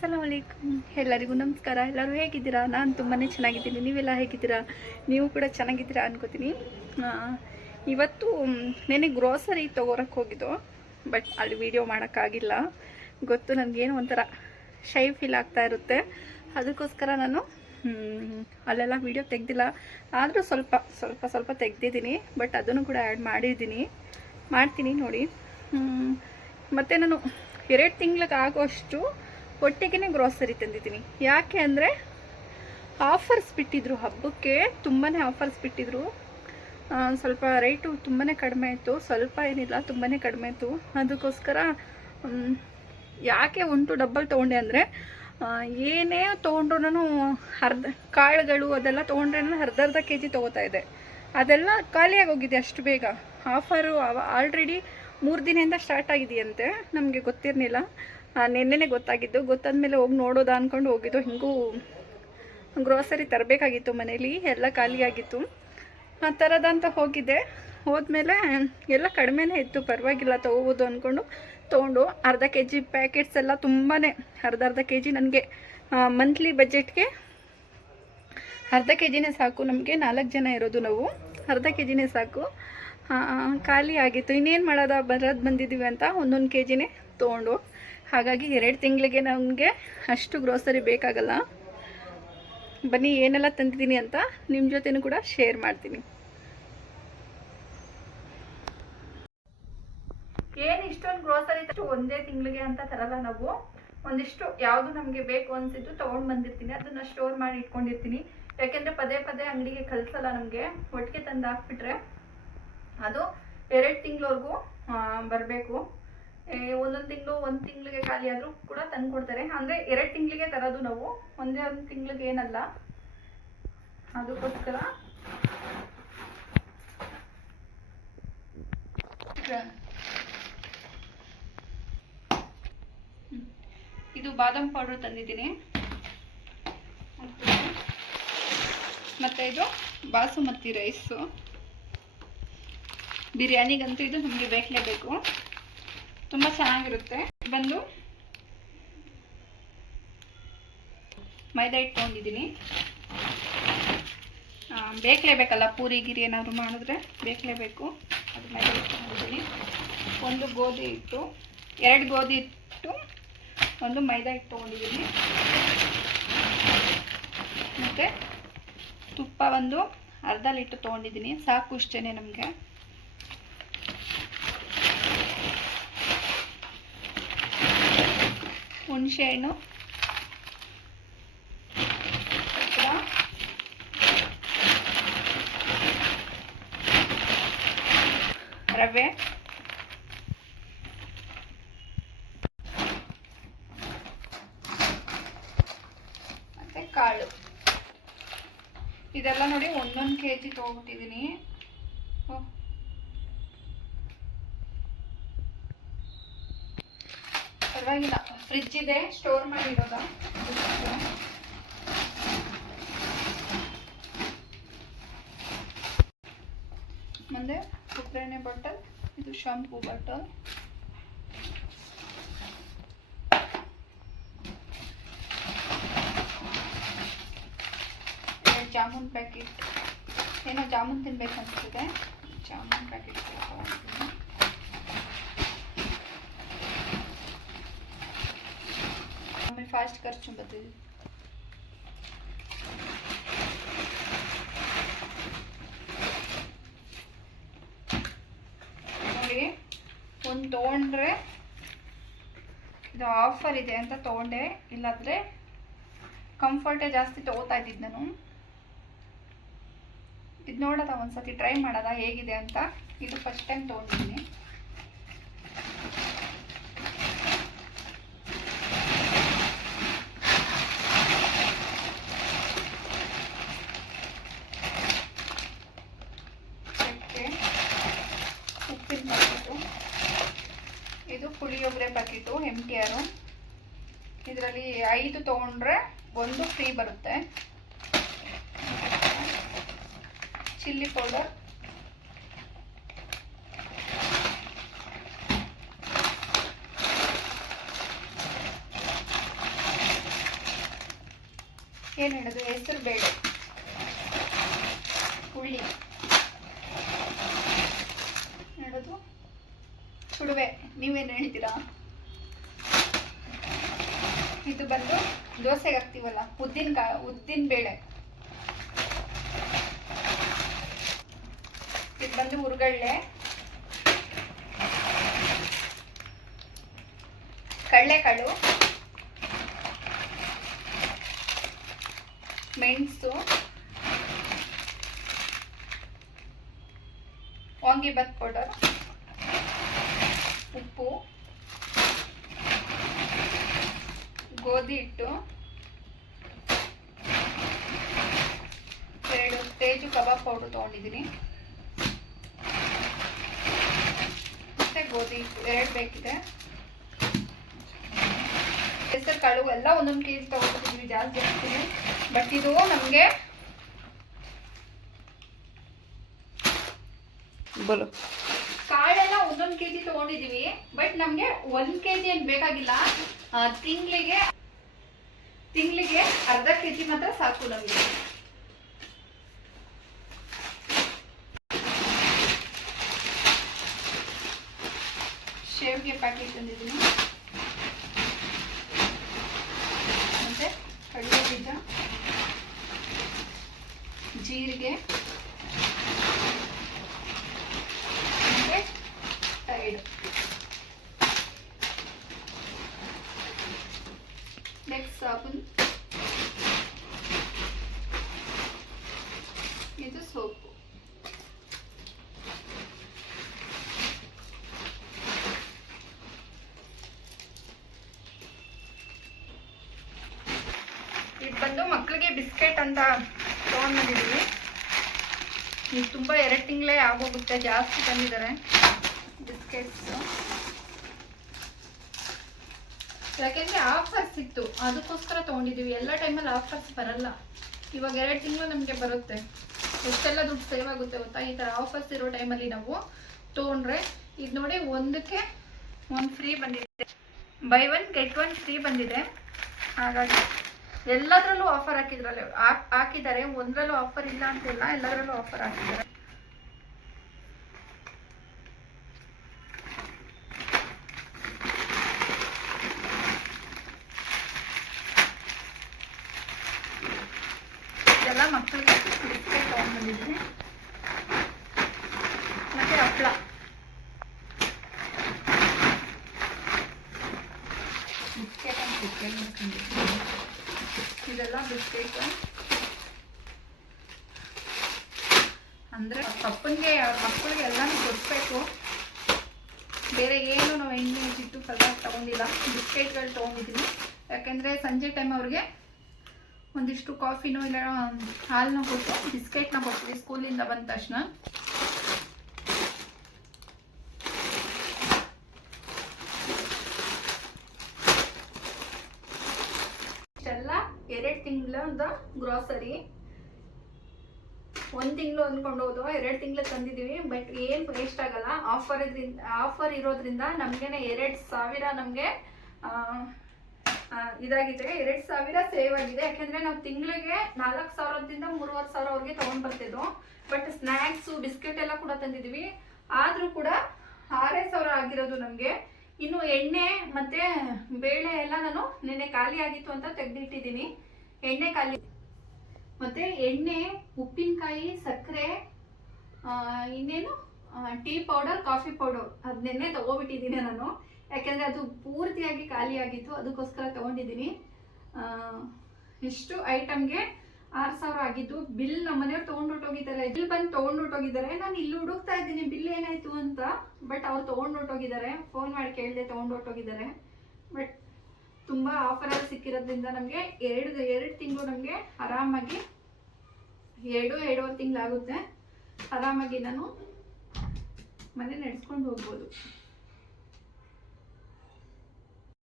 ಅಸ್ಸಲಾಮ್ ಅಲೈಕುಂ ಎಲ್ಲರಿಗೂ ನಮಸ್ಕಾರ. ಎಲ್ಲರೂ ಹೇಗಿದ್ದೀರಾ? ನಾನು ತುಂಬಾ ಚೆನ್ನಾಗಿದ್ದೀನಿ. ನೀವೆಲ್ಲ ಹೇಗಿದ್ದೀರಾ? ನೀವು ಕೂಡ ಚೆನ್ನಾಗಿದ್ದೀರಾ ಅನ್ಕೋತೀನಿ. ಇವತ್ತು ನೆನೆ ಗ್ರೋಸರಿ ತೊಗೋರಕ್ಕೆ ಹೋಗಿದ್ದು. ಬಟ್ ಅಲ್ಲಿ ವೀಡಿಯೋ ಮಾಡೋಕ್ಕಾಗಿಲ್ಲ. ಗೊತ್ತು ನನಗೇನು ಒಂಥರ ಶೈ ಫೀಲ್ ಆಗ್ತಾ ಇರುತ್ತೆ. ಅದಕ್ಕೋಸ್ಕರ ನಾನು ಅಲ್ಲೆಲ್ಲ ವೀಡಿಯೋ ತೆಗ್ದಿಲ್ಲ. ಆದರೂ ಸ್ವಲ್ಪ ಸ್ವಲ್ಪ ಸ್ವಲ್ಪ ತೆಗ್ದಿದ್ದೀನಿ. ಬಟ್ ಅದನ್ನು ಕೂಡ ಆ್ಯಡ್ ಮಾಡಿದ್ದೀನಿ. ಮಾಡ್ತೀನಿ ನೋಡಿ. ಮತ್ತು ನಾನು ಎರಡು ತಿಂಗ್ಳಿಗೆ ಆಗೋಷ್ಟು ಒಟ್ಟಿಗೆ ಗ್ರೋಸರಿ ತಂದಿದ್ದೀನಿ. ಯಾಕೆ ಅಂದರೆ ಆಫರ್ಸ್ ಬಿಟ್ಟಿದ್ರು. ಹಬ್ಬಕ್ಕೆ ತುಂಬಾ ಆಫರ್ಸ್ ಬಿಟ್ಟಿದ್ರು. ಸ್ವಲ್ಪ ರೇಟು ತುಂಬಾ ಕಡಿಮೆ ಇತ್ತು ಸ್ವಲ್ಪ ಏನಿಲ್ಲ ತುಂಬಾ ಕಡಿಮೆ ಇತ್ತು ಅದಕ್ಕೋಸ್ಕರ ಯಾಕೆ ಉಂಟು ಡಬ್ಬಲ್ ತೊಗೊಂಡೆ ಅಂದರೆ ಏನೇ ತೊಗೊಂಡ್ರು ಅರ್ಧ, ಕಾಳುಗಳು ಅದೆಲ್ಲ ತೊಗೊಂಡ್ರೆ ನಾನು ಅರ್ಧ ಅರ್ಧ ಕೆ ಜಿ ತೊಗೋತಾ ಇದೆ ಅದೆಲ್ಲ ಖಾಲಿಯಾಗಿ ಹೋಗಿದೆ ಅಷ್ಟು ಬೇಗ. ಆಫರು ಆಲ್ರೆಡಿ ಮೂರು ದಿನದಿಂದ ಸ್ಟಾರ್ಟ್ ಆಗಿದೆಯಂತೆ. ನಮಗೆ ಗೊತ್ತಿರಲಿಲ್ಲ. ನಿನ್ನೆನೇ ಗೊತ್ತಾಗಿದ್ದು. ಗೊತ್ತಾದ್ಮೇಲೆ ಹೋಗಿ ನೋಡೋದಾ ಅಂದ್ಕೊಂಡು ಹೋಗಿದ್ದು. ಹಿಂಗೂ ಗ್ರೋಸರಿ ತರಬೇಕಾಗಿತ್ತು ಮನೇಲಿ. ಎಲ್ಲ ಖಾಲಿಯಾಗಿತ್ತು. ಆ ಥರದಂತ ಹೋಗಿದ್ದೆ. ಹೋದ್ಮೇಲೆ ಎಲ್ಲ ಕಡಿಮೆನೇ ಇತ್ತು. ಪರವಾಗಿಲ್ಲ, ತೊಗೋಬೋದು ಅಂದ್ಕೊಂಡು ತೊಗೊಂಡು ಅರ್ಧ ಕೆ ಜಿ ಪ್ಯಾಕೆಟ್ಸ್ ಎಲ್ಲ ತುಂಬಾ ಅರ್ಧ ಅರ್ಧ ಕೆ ಜಿ ನನಗೆ ಮಂತ್ಲಿ ಬಜೆಟ್ಗೆ ಅರ್ಧ ಕೆ ಜಿನೇ ಸಾಕು. ನಮಗೆ ನಾಲ್ಕು ಜನ ಇರೋದು ನಾವು. ಅರ್ಧ ಕೆ ಜಿನೇ ಸಾಕು ಖಾಲಿ ಆಗಿತ್ತು. ಇನ್ನೇನು ಮಾಡೋದ? ಬರೋದು ಬಂದಿದ್ದೀವಿ ಅಂತ ಒಂದೊಂದು ಕೆ ಜಿನೇ ತೊಗೊಂಡು ಹಾಗಾಗಿ ಎರಡು ತಿಂಗಳಿಗೆ ನಮಗೆ ಅಷ್ಟು ಗ್ರೋಸರಿ ಬೇಕಾಗಲ್ಲ. ಬನ್ನಿ, ಏನೆಲ್ಲ ತಂದಿದ್ದೀನಿ ಅಂತ ನಿಮ್ಮ ಜೊತೆನೂ ಕೂಡ ಶೇರ್ ಮಾಡ್ತೀನಿ. ಏನು ಇಷ್ಟೊಂದು ಗ್ರೋಸರಿ ಒಂದೇ ತಿಂಗಳಿಗೆ ಅಂತ ತರಲ್ಲ ನಾವು. ಒಂದಿಷ್ಟು ಯಾವುದು ನಮಗೆ ಬೇಕು ಅನ್ಸಿದ್ದು ತೊಗೊಂಡು ಬಂದಿರ್ತೀನಿ. ಅದನ್ನ ಸ್ಟೋರ್ ಮಾಡಿ ಇಟ್ಕೊಂಡಿರ್ತೀನಿ. ಯಾಕೆಂದ್ರೆ ಪದೇ ಪದೇ ಅಂಗಡಿಗೆ ಕಲಿಸಲ್ಲ ನಮಗೆ. ಒಟ್ಟಿಗೆ ತಂದು ಹಾಕ್ಬಿಟ್ರೆ ಅದು ಎರಡು ತಿಂಗಳವರೆಗೂ ಬರಬೇಕು. ಒಂದೊಂದು ತಿಂಗಳು, ಒಂದು ತಿಂಗಳಿಗೆ ಖಾಲಿ ಆದರೂ ಕೂಡ ತಂದು ಕೊಡ್ತಾರೆ ಅಂದರೆ ಎರಡು ತಿಂಗಳಿಗೆ ತರೋದು ನಾವು, ಒಂದೇ ಒಂದು ತಿಂಗಳಿಗೆ ಏನಲ್ಲ. ಅದಕ್ಕೋಸ್ಕರ. ಇದು ಬಾದಾಮ್ ಪೌಡರ್ ತಂದಿದ್ದೀನಿ. ಮತ್ತು ಇದು ಬಾಸುಮತಿ ರೈಸು ಬಿರಿಯಾನಿಗಂತೂ ಇದು ನಮಗೆ ಬೇಕಲೇಬೇಕು ತುಂಬ ಚೆನ್ನಾಗಿರುತ್ತೆ. ಬಂದು ಮೈದಾ ಹಿಟ್ಟು ತೊಗೊಂಡಿದ್ದೀನಿ ಬೇಕಲೇಬೇಕಲ್ಲ ಪೂರಿ, ಗಿರಿ ಏನಾದ್ರು ಮಾಡಿದ್ರೆ ಬೇಕಲೇಬೇಕು ಅದು ಮೈದಾ ಹಿಟ್ಟು ತೊಗೊಂಡಿದ್ದೀನಿ ಒಂದು ಗೋಧಿ ಹಿಟ್ಟು, ಎರಡು ಗೋಧಿ ಇಟ್ಟು ಒಂದು ಮೈದಾ ಹಿಟ್ಟು ತೊಗೊಂಡಿದ್ದೀನಿ ಮತ್ತು ತುಪ್ಪ ಒಂದು ಅರ್ಧ ಲೀಟ್ರ್ ತೊಗೊಂಡಿದ್ದೀನಿ. ಸಾಕು ಇಷ್ಟೇ ನಮಗೆ. ಹುಣಸೆಹಣ್ಣು. ಹಣ್ಣು ರವೆ. ಮತ್ತೆ ಕಾಳು. ಇದೆಲ್ಲ ನೋಡಿ ಒಂದೊಂದು ಕೆ ಜಿ ತೊಗೊಬಿಟ್ಟಿದ್ದೀನಿ ಪರವಾಗಿಲ್ಲ. ಫ್ರಿಜ್ ಇದೆ ಸ್ಟೋರ್ ಮಾಡಿರೋದ? ಮುಂದೆ ಉಪ್ಪೆಣ್ಣೆ ಬಾಟಲ್ ಇದು ಶಾಂಪೂ ಬಾಟಲ್ ಜಾಮೂನ್ ಪ್ಯಾಕೆಟ್ ಏನೋ ಜಾಮೂನ್ ತಿನ್ಬೇಕು ಅನಿಸ್ತಿದೆ ಜಾಮೂನ್ ಪ್ಯಾಕೆಟ್ ತೊಗೊಂಡಿದ್ದೀನಿ ಆಮೇಲೆ ಫಾಸ್ಟ್ ಖರ್ಚು ಬರ್ತಿದೆ ನೋಡಿ, ಒಂದು ತೊಗೊಂಡ್ರೆ ಇದು ಆಫರ್ ಇದೆ ಅಂತ ತೊಗೊಂಡೆ. ಇಲ್ಲಾಂದರೆ ಕಂಫರ್ಟೇ ಜಾಸ್ತಿ ತೊಗೋತಾ ಇದ್ದಿದ್ದು ನಾನು. ಇದು ನೋಡೋದ ಒಂದ್ಸತಿ ಟ್ರೈ ಮಾಡೋದ, ಹೇಗಿದೆ ಅಂತ. ಇದು ಫಸ್ಟ್ ಟೈಮ್ ತೊಗೊಂಡಿದ್ದೀನಿ. ಪುಳಿಯೋಗರೆ ಪ್ಯಾಕೆಟು ಎಂ ಟಿ ಆರು ಇದರಲ್ಲಿ ಐದು ತೊಗೊಂಡ್ರೆ ಒಂದು ಫ್ರೀ ಬರುತ್ತೆ. ಚಿಲ್ಲಿ ಪೌಡರ್ ಏನು ಹೇಳೋದು? ಹೆಸರು ಬೇಳೆ ಹುಳ್ಳಿ ಹೇಳೋದು ಸುಡುವೆ. ನೀವೇನು ಹೇಳ್ತೀರಾ? ಇದು ಬಂದು ದೋಸೆಗೆ ಹಾಕ್ತೀವಲ್ಲ ಉದ್ದಿನ ಕಾ ಉದ್ದಿನ ಬೇಳೆ. ಇದು ಬಂದು ಉರುಗಳ್ಳೆ ಕಡಲೆಕಾಳು. ಮೆಣಸು. ವಾಂಗಿಬಾತ್ ಪೌಡರ್. ಉಪ್ಪು, ಗೋಧಿ ಹಿಟ್ಟು, ಎರಡು ತೇಜು ಕಬಾಬ್ ಪೌಡರ್ ತೊಗೊಂಡಿದ್ದೀನಿ. ಮತ್ತೆ ಗೋಧಿ ಹಿಟ್ಟು, ಎರಡು ಬೇಕಿದೆ. ಹೆಸರು, ಕಾಳು ಎಲ್ಲ ಒಂದೊಂದು ಕೆ ಜಿ ಜಾಸ್ತಿ ಹಾಕ್ತೀನಿ. ಬಟ್ ಇದು ನಮಗೆ ಬೋಲು. ಒಂದೊಂದು ಕೆ ಜಿ ತೊಗೊಂಡಿದ್ದೀವಿ ಬಟ್ ನಮಗೆ ಒಂದು ಕೆ ಜಿ ಏನು ಬೇಕಾಗಿಲ್ಲ. ತಿಂಗಳಿಗೆ ತಿಂಗಳಿಗೆ ಅರ್ಧ ಕೆ ಜಿ ಮಾತ್ರ ಸಾಕು ನಮಗೆ. ಶೇವ್ಗೆ ಪ್ಯಾಕೆಟ್ ತಂದಿದ್ದೀನಿ. ಮತ್ತೆ ಕಡಲೆ ಬೀಜ, ಜೀರಿಗೆ. ಸಾಬೂನ್ ಇದು ಸೋಪು ಇದು ಬಂದು ಮಕ್ಕಳಿಗೆ ಬಿಸ್ಕೆಟ್ ಅಂತ ತೊಗೊಂಡ್ಬಂದಿದ್ದೀವಿ ಇದು ತುಂಬ ಎರಡು ತಿಂಗಳೇ ಆಗೋಗುತ್ತೆ, ಜಾಸ್ತಿ ತಂದಿದ್ದಾರೆ ಬಿಸ್ಕೆಟ್ಸು. ಯಾಕೆಂದರೆ ಆಫರ್ಸ್ ಇತ್ತು. ಅದಕ್ಕೋಸ್ಕರ ತೊಗೊಂಡಿದ್ದೀವಿ. ಎಲ್ಲ ಟೈಮಲ್ಲಿ ಆಫರ್ಸ್ ಬರಲ್ಲ. ಇವಾಗ ಎರಡು ತಿಂಗಳು ನಮಗೆ ಬರುತ್ತೆ. ಎಷ್ಟೆಲ್ಲ ದುಡ್ಡು ಸೇವ್ ಆಗುತ್ತೆ ಗೊತ್ತಾ? ಈ ಥರ ಆಫರ್ಸ್ ಇರೋ ಟೈಮಲ್ಲಿ ನಾವು ತೊಗೊಂಡ್ರೆ ಇದು ನೋಡಿ ಒಂದಕ್ಕೆ ಒಂದು ಫ್ರೀ ಬಂದಿದೆ. Buy one get one free ಬಂದಿದೆ. ಹಾಗಾಗಿ ಎಲ್ಲದರಲ್ಲೂ ಆಫರ್ ಹಾಕಿದ್ರಲ್ಲ. ಹಾಕಿದ್ದಾರೆ. ಒಂದರಲ್ಲೂ ಆಫರ್ ಇಲ್ಲ ಅಂತಿಲ್ಲ. ಎಲ್ಲದರಲ್ಲೂ ಆಫರ್ ಹಾಕಿದ್ದಾರೆ ಇದೆಲ್ಲ ಮಕ್ಕಳಿಗೆ ಬಿಸ್ಕೆಟ್ ತೊಗೊಂಡ್ಬಂದಿದ್ದೀನಿ ಮತ್ತೆ ಹಪ್ಪಳ ಬಿಸ್ಕೆಟ್ ಅಂತ ಬಿಸ್ಕೆಟ್ ಮಾಡ್ಕೊಂಡಿದ್ದೀನಿ ಇದೆಲ್ಲ ಬಿಸ್ಕೆಟ್ ಅಂದರೆ ಪಪ್ಪನಿಗೆ ಅವ್ರ ಮಕ್ಕಳಿಗೆ ಎಲ್ಲನೂ ಕೊಡಿಸ್ಬೇಕು ಬೇರೆ ಏನು ನಾವು ಎಣ್ಣೆ ಜಿಟ್ಟು ಪದಾರ್ಥ ತೊಗೊಂಡಿಲ್ಲ. ಬಿಸ್ಕೆಟ್ಗಳು ತೊಗೊಂಡಿದ್ದೀನಿ. ಯಾಕೆಂದರೆ ಸಂಜೆ ಟೈಮ್ ಅವ್ರಿಗೆ ಒಂದಿಷ್ಟು ಕಾಫಿನೂ ಇಲ್ಲ, ಹಾಲನ್ನ ಕೊಟ್ಟು ಬಿಸ್ಕೆಟ್ನ ಕೊಡ್ತೀವಿ ಸ್ಕೂಲಿಂದ ಬಂದ ತಕ್ಷಣ. ಎರಡು ತಿಂಗಳದ ಗ್ರಾಸರಿ ಒಂದು ತಿಂಗಳು ಅಂದ್ಕೊಂಡು ಎರಡು ತಿಂಗಳು ತಂದಿದ್ದೀವಿ ಬಟ್ ಏನು ವೇಸ್ಟ್ ಆಗಲ್ಲ. ಆಫರ್ ಇದ್ರಿಂದ ಆಫರ್ ಇರೋದ್ರಿಂದ ನಮಗೇನೆ ಎರಡು ಸಾವಿರ ನಮಗೆ ಇದಾಗಿದೆ. ಎರಡು ಸಾವಿರ ಸೇವ್ ಆಗಿದೆ. ಯಾಕೆಂದರೆ ನಾವು ತಿಂಗಳಿಗೆ ನಾಲ್ಕು ಸಾವಿರದಿಂದ ಮೂರುವರೆ ಸಾವಿರವರೆಗೆ ತೊಗೊಂಡು ಬರ್ತಿದ್ವು. ಬಟ್ ಸ್ನ್ಯಾಕ್ಸು ಬಿಸ್ಕೆಟ್ ಎಲ್ಲ ಕೂಡ ತಂದಿದ್ದೀವಿ ಆದರೂ ಕೂಡ ಆರೇ ಸಾವಿರ ಆಗಿರೋದು ನಮಗೆ. ಇನ್ನು ಎಣ್ಣೆ ಮತ್ತು ಬೇಳೆ ಎಲ್ಲ ನಾನು ನಿನ್ನೆ ಖಾಲಿ ಆಗಿತ್ತು ಅಂತ ತೆಗೆದಿಟ್ಟಿದ್ದೀನಿ. ಎಣ್ಣೆ ಖಾಲಿ. ಮತ್ತೆ ಎಣ್ಣೆ, ಉಪ್ಪಿನಕಾಯಿ, ಸಕ್ಕರೆ ಇನ್ನೇನು? Tea powder, coffee powder. ಅದು ನಿನ್ನೆ ತೊಗೊಬಿಟ್ಟಿದ್ದೀನಿ ನಾನು. ಯಾಕೆಂದರೆ ಅದು ಪೂರ್ತಿಯಾಗಿ ಖಾಲಿಯಾಗಿತ್ತು ಅದಕ್ಕೋಸ್ಕರ ತಗೊಂಡಿದ್ದೀನಿ. ಇಷ್ಟು ಐಟಮ್ಗೆ ಆರು ಸಾವಿರ ಆಗಿದ್ದು. ಬಿಲ್ ನಮ್ಮ ಮನೆಯವ್ರು ತೊಗೊಂಡು ಬಿಲ್ ಬಂದು ತೊಗೊಂಡು ಹೊಟ್ಟೋಗಿದ್ದಾರೆ ನಾನು ಇಲ್ಲಿ ಹುಡುಕ್ತಾ ಇದ್ದೀನಿ, ಬಿಲ್ ಏನಾಯಿತು ಅಂತ. ಬಟ್ ಅವ್ರು ತೊಗೊಂಡು ಫೋನ್ ಮಾಡಿ ಕೇಳಿದೆ ತೊಗೊಂಡು ಬಟ್ ತುಂಬ ಅಲ್ಲಿ ಸಿಕ್ಕಿರೋದ್ರಿಂದ ನಮಗೆ ಎರಡು ಎರಡು ತಿಂಗಳು ನಮಗೆ ಆರಾಮಾಗಿ, ಎರಡು, ಎರಡೂವರೆ ತಿಂಗಳಾಗುತ್ತೆ. ಆರಾಮಾಗಿ ನಾನು ಮನೆ ನಡೆಸ್ಕೊಂಡು ಹೋಗ್ಬೋದು.